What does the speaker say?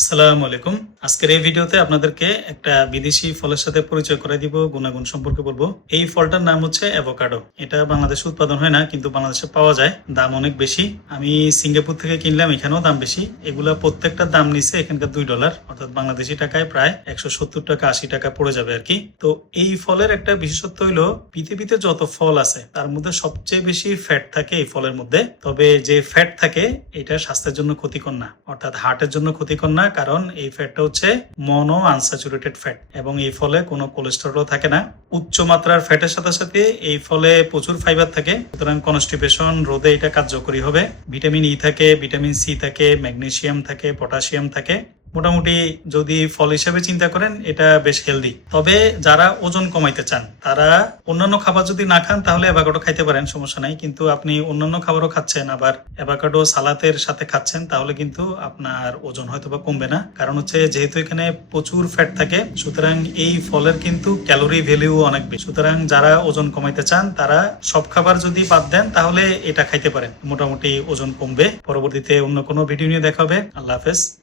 আসসালামু আলাইকুম। আজকের এই ভিডিওতে আপনাদেরকে একটা বিদেশি ফলের সাথে পরিচয় করে দিব, গুণাগুণ সম্পর্কে বলব। এই ফলটার নাম হচ্ছে অ্যাভোকাডো। এটা বাংলাদেশে উৎপাদন হয় না, কিন্তু বাংলাদেশে পাওয়া যায়। দাম অনেক বেশি। আমি সিঙ্গাপুর থেকে কিনলাম, এখানেও দাম বেশি। এগুলা প্রত্যেকটা দাম নিচ্ছে এখানকার দুই ডলার, অর্থাৎ বাংলাদেশি টাকায় প্রায় একশো সত্তর টাকা, আশি টাকা পড়ে যাবে আর কি। তো এই ফলের একটা বিশেষত্ব হইল, পৃথিবীতে যত ফল আছে, তার মধ্যে সবচেয়ে বেশি ফ্যাট থাকে এই ফলের মধ্যে। তবে যে ফ্যাট থাকে, এটা স্বাস্থ্যের জন্য ক্ষতিকর না, অর্থাৎ হার্টের জন্য ক্ষতিকর না কারণ এই ফ্যাটটা হচ্ছে মনো আনস্যাচুরেটেড ফ্যাট এবং এই ফলে কোনো কোলেস্টেরলও থাকে না। উচ্চ মাত্রার ফ্যাটের সাথে সাথে এই ফলে প্রচুর ফাইবার থাকে। সুতরাং কনস্টিপেশন রোধে এটা কার্যকরী হবে। ভিটামিন ই থাকে ভিটামিন সি থাকে ম্যাগনেসিয়াম থাকে পটাশিয়াম থাকে। মোটামুটি যদি ফল হিসেবে চিন্তা করেন, এটা বেশ হেলদি তবে যারা ওজন কমাইতে চান, তারা অন্যান্য খাবার যদি না খান, তাহলে অ্যাভাকাডো খাইতে পারেন, সমস্যা নাই। কিন্তু আপনি অন্যান্য খাবারও খাচ্ছেন, আবার অ্যাভাকাডো সালাতের সাথে খাচ্ছেন, তাহলে কিন্তু আপনার ওজন হয়তো বা কমবে না। কারণ হচ্ছে, যেহেতু এখানে প্রচুর ফ্যাট থাকে, সুতরাং এই ফলের কিন্তু ক্যালোরি ভ্যালু অনেক বেশি। সুতরাং যারা ওজন কমাইতে চান, তারা সব খাবার যদি বাদ দেন, তাহলে এটা খাইতে পারেন। মোটামুটি ওজন কমবে। পরবর্তীতে অন্য কোনো ভিডিও নিয়ে দেখা হবে। আল্লাহ হাফেজ।